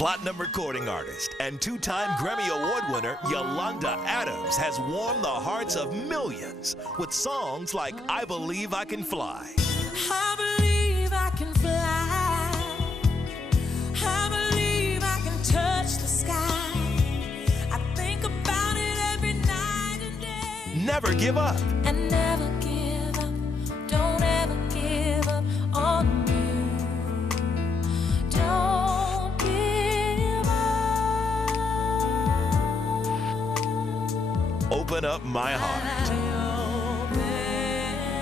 Platinum recording artist and two-time Grammy Award winner Yolanda Adams has warmed the hearts of millions with songs like I Believe I Can Fly. I believe I can fly. I believe I can touch the sky. I think about it every night and day. Never Give Up. And never give up. Don't ever give up on you. Don't give up. Open Up My Heart. Open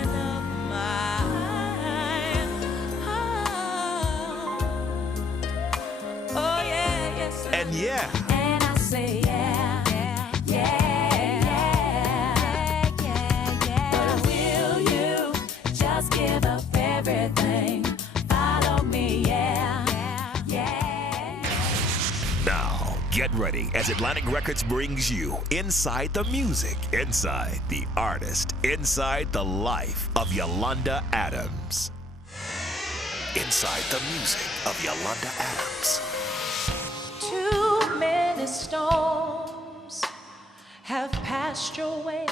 up my heart. Oh yeah, yes sir. And yeah, And I say yeah, yeah. But will you just give up everything? Follow me, yeah. now get ready as Atlantic Records brings you inside the music, inside the artist, inside the life of Yolanda Adams. Inside the music of Yolanda Adams. Too many storms have passed your way,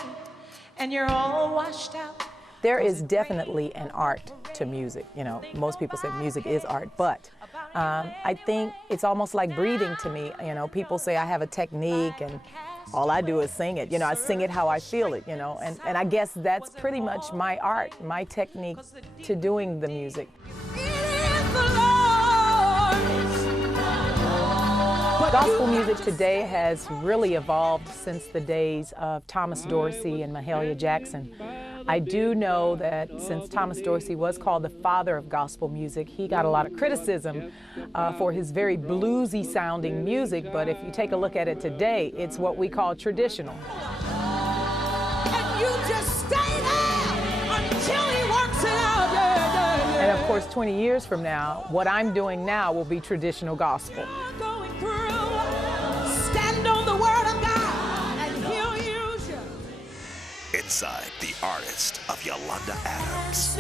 and you're all washed out. There is definitely an art to music. You know, most people say music is art, but I think it's almost like breathing to me. You know, people say I have a technique and all I do is sing it. You know, I sing it how I feel it, you know, and I guess that's pretty much my art, my technique to doing the music. Gospel music today has really evolved since the days of Thomas Dorsey and Mahalia Jackson. I do know that since Thomas Dorsey was called the father of gospel music, he got a lot of criticism for his very bluesy sounding music, but if you take a look at it today, it's what we call traditional. And you just stay there until he works it out. And of course, 20 years from now, what I'm doing now will be traditional gospel. Going through, stand on the word of God, and he'll use you. Inside the artist of Yolanda Adams.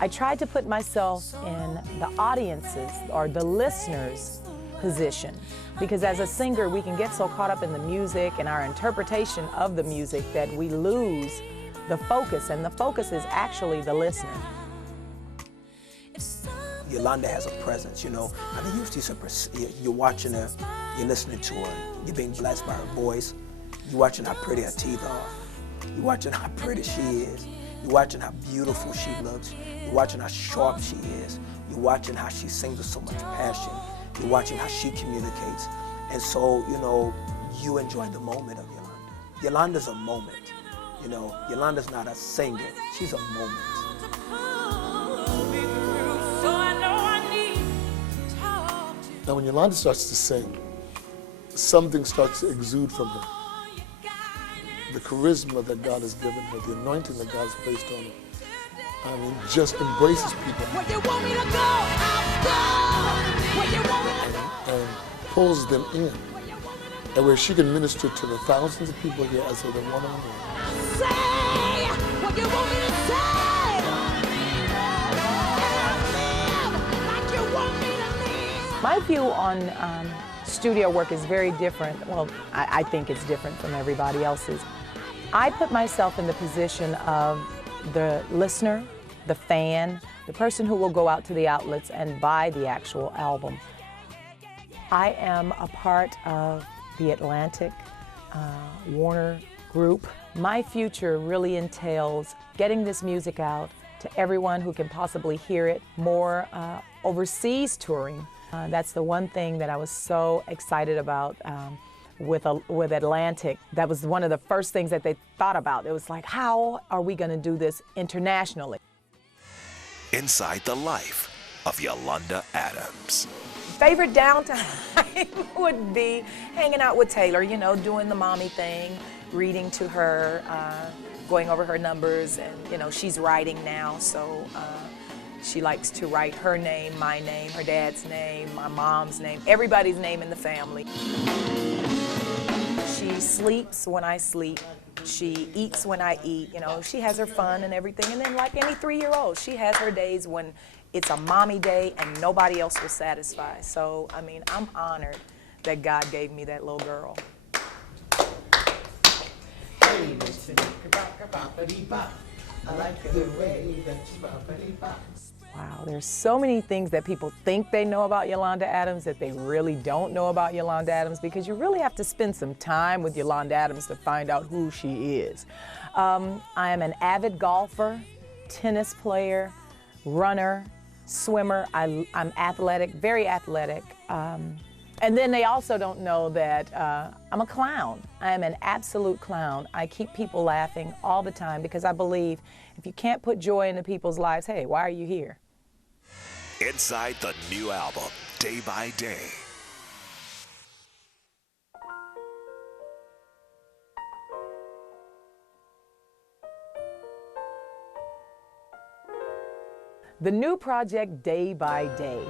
I tried to put myself in the audience's or the listener's position, because as a singer we can get so caught up in the music and our interpretation of the music that we lose the focus, and the focus is actually the listener. Yolanda has a presence, you know. I mean, you're watching her, you're listening to her, you're being blessed by her voice, you're watching how pretty her teeth are, you're watching how pretty she is, you're watching how beautiful she looks, you're watching how sharp she is, you're watching how she sings with so much passion, you're watching how she communicates. And so, you know, you enjoy the moment of Yolanda. Yolanda's a moment, you know. Yolanda's not a singer, she's a moment. Now when Yolanda starts to sing, something starts to exude from her. The charisma that God has given her, the anointing that God has placed on her, I mean, just embraces people. Where you want me to go, I'll go. Where you want me to go. And pulls them in. And where she can minister to the thousands of people here as though they're one-on-one. Say what you want me to say. And live like you want me to live. My view on studio work is very different. Well, I think it's different from everybody else's. I put myself in the position of the listener, the fan, the person who will go out to the outlets and buy the actual album. I am a part of the Atlantic Warner Group. My future really entails getting this music out to everyone who can possibly hear it, more overseas touring. That's the one thing that I was so excited about with Atlantic. That was one of the first things that they thought about. It was like, how are we going to do this internationally? Inside the life of Yolanda Adams. Favorite downtime would be hanging out with Taylor, you know, doing the mommy thing, reading to her, going over her numbers, and, you know, she's writing now, so she likes to write her name, my name, her dad's name, my mom's name, everybody's name in the family. She sleeps when I sleep. She eats when I eat. You know, she has her fun and everything. And then like any 3-year-old, she has her days when it's a mommy day and nobody else will satisfy. So, I mean, I'm honored that God gave me that little girl. Wow, there's so many things that people think they know about Yolanda Adams that they really don't know about Yolanda Adams, because you really have to spend some time with Yolanda Adams to find out who she is. I am an avid golfer, tennis player, runner, swimmer. I'm athletic, very athletic. And then they also don't know that I'm a clown. I am an absolute clown. I keep people laughing all the time because I believe if you can't put joy into people's lives, hey, why are you here? Inside the new album, Day by Day. The new project, Day by Day.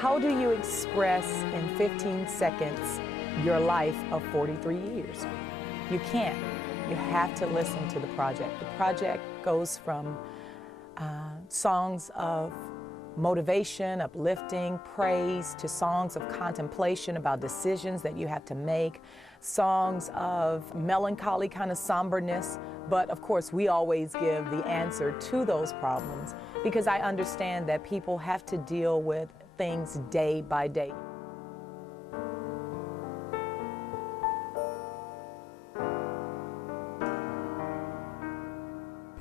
How do you express in 15 seconds your life of 43 years? You can't. You have to listen to the project. The project goes from songs of motivation, uplifting, praise, to songs of contemplation about decisions that you have to make, songs of melancholy kind of somberness. But of course, we always give the answer to those problems because I understand that people have to deal with things day by day.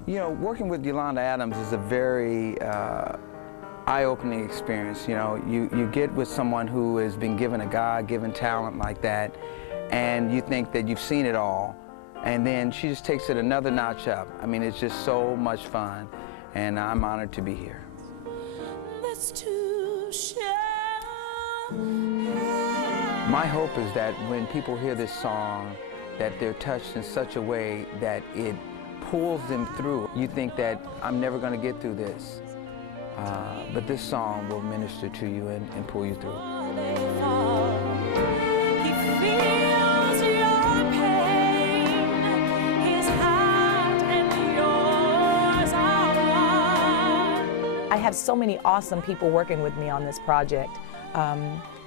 You know, working with Yolanda Adams is a very eye-opening experience. You know, you get with someone who has been given a God-given talent like that, and you think that you've seen it all, and then she just takes it another notch up. I mean, it's just so much fun, and I'm honored to be here. My hope is that when people hear this song, that they're touched in such a way that it pulls them through. You think that I'm never going to get through this, but this song will minister to you and pull you through. I have so many awesome people working with me on this project.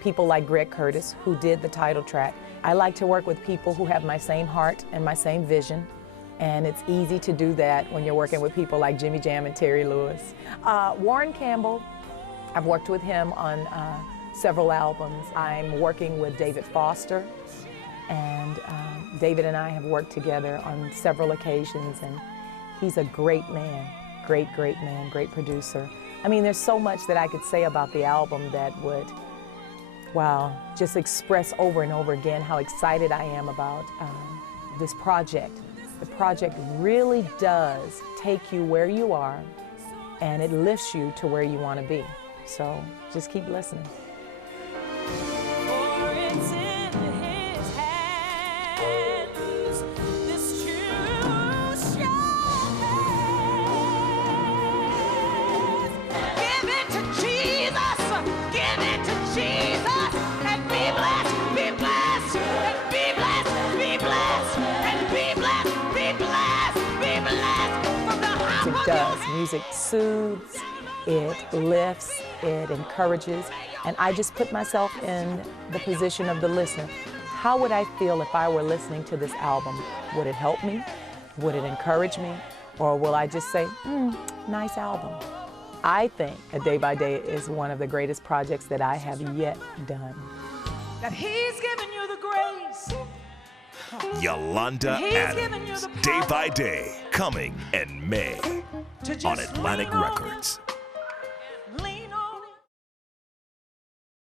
People like Greg Curtis, who did the title track. I like to work with people who have my same heart and my same vision. And it's easy to do that when you're working with people like Jimmy Jam and Terry Lewis. Warren Campbell, I've worked with him on several albums. I'm working with David Foster, and David and I have worked together on several occasions, and he's a great man, great man, great producer. I mean, there's so much that I could say about the album that would, wow, just express over and over again how excited I am about this project. The project really does take you where you are, and it lifts you to where you want to be. So just keep listening. It does. Music soothes, it lifts, it encourages, and I just put myself in the position of the listener. How would I feel if I were listening to this album? Would it help me? Would it encourage me? Or will I just say, nice album? I think A Day by Day is one of the greatest projects that I have yet done. That he's given you the grace. Yolanda Adams, Day by Day, coming in May on Atlantic Records.